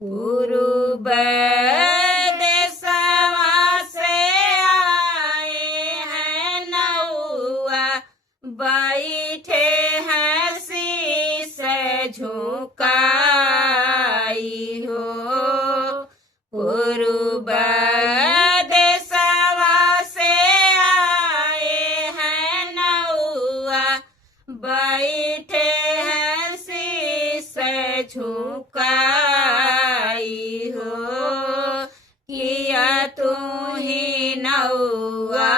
पूर्व देशवा से आए हैं नौआ, बैठे हैं शीश झुकाई हो। पूर्व देशवा से आए हैं नौआ, बैठे हैं शीश झुकाई हो। किया तू ही नौआ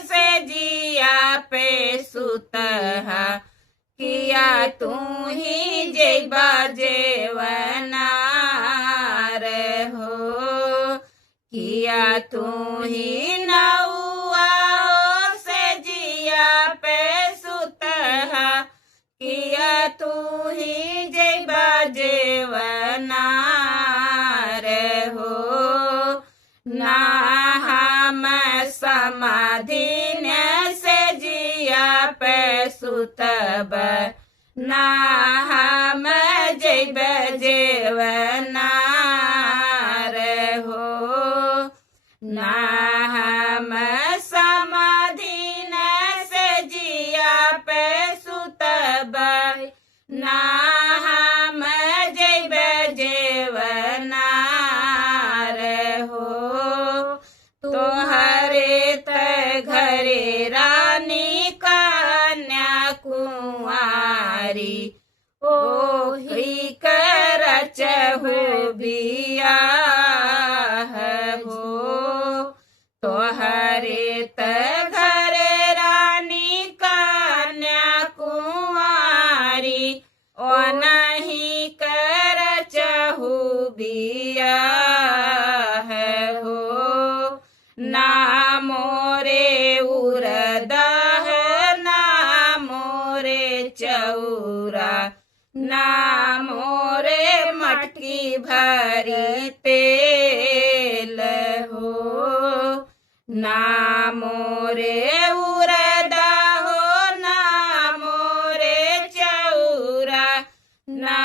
से जिया पे सुतहा, किया तू ही जेबा जेवनार हो। किया तू ही नौआ से जिया पे सुतहा, किया तू ही जेबा जेवनार हो। ना हम समाधि से जिया पे सुतब, ना हम जेब जेवनार हो। ना हम समाधि से जिया पे सुतब, ना हम जेब जेवनार हो। तोहरे त घरे रानी कन्या कुंवारी, ओही कर चहु बियाह हो। तोहरे त घरे रानी कन्या कुंवारी, ओ नहीं कर चहु बियाह हो। ना मोरे उरदह, ना मोरे चौरा, ना मोरे मटकी भरी तेल हो। ना मोरे उरदा हो, ना मोरे चौरा, ना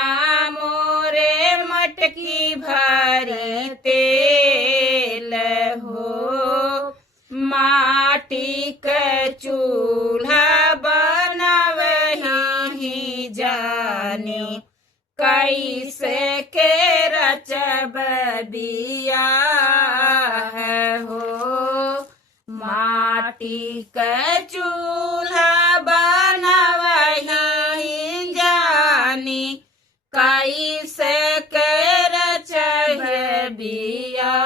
मोरे मटकी भरी तेल हो। माटी के चूल्हा बनवही जानी, कैसे के रचब बियाह हो। माटी के चूल्हा बनवही जानी, कैसे के रचब बियाह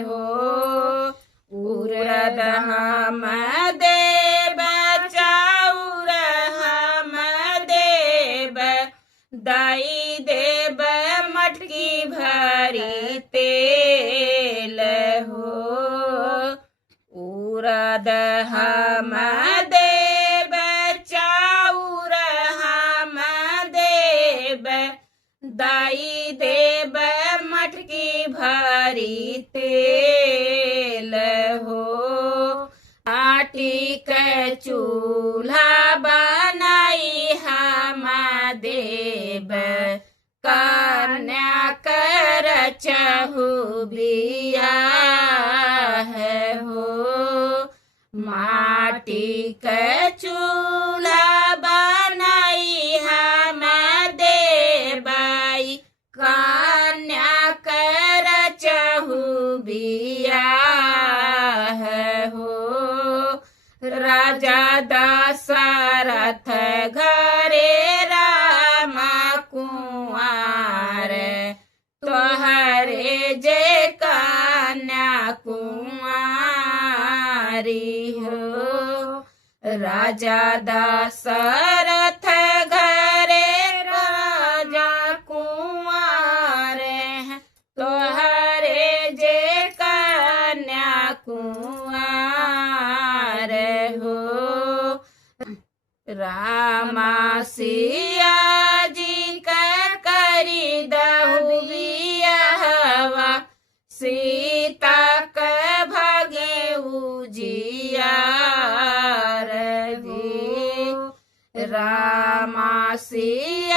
हो। उरद हम देब, चाउर हम देब, दाई देब मटकी भरी तेल हो। उरद हम देब, चाउर हम देब, दाई देब मटकी भरी तेल हो। माटी के चूल्हा बनाई हम देब, कन्या कर चहु बियाह हो। माटी के चूल्हा बनाई हम देबाई, कन्या कर चहु बियाह हो। राजा दशरथ घरे राम कुंवर, तोहरे जे कन्या कुंवारी हो। राजा दशरथ घरे राजा कुंवर, तोहरे जे कन्या कुंवर हो। रामा सिया जी का करी दहु बियाहवा, सीता का भागे उजियार जी। रामा सिया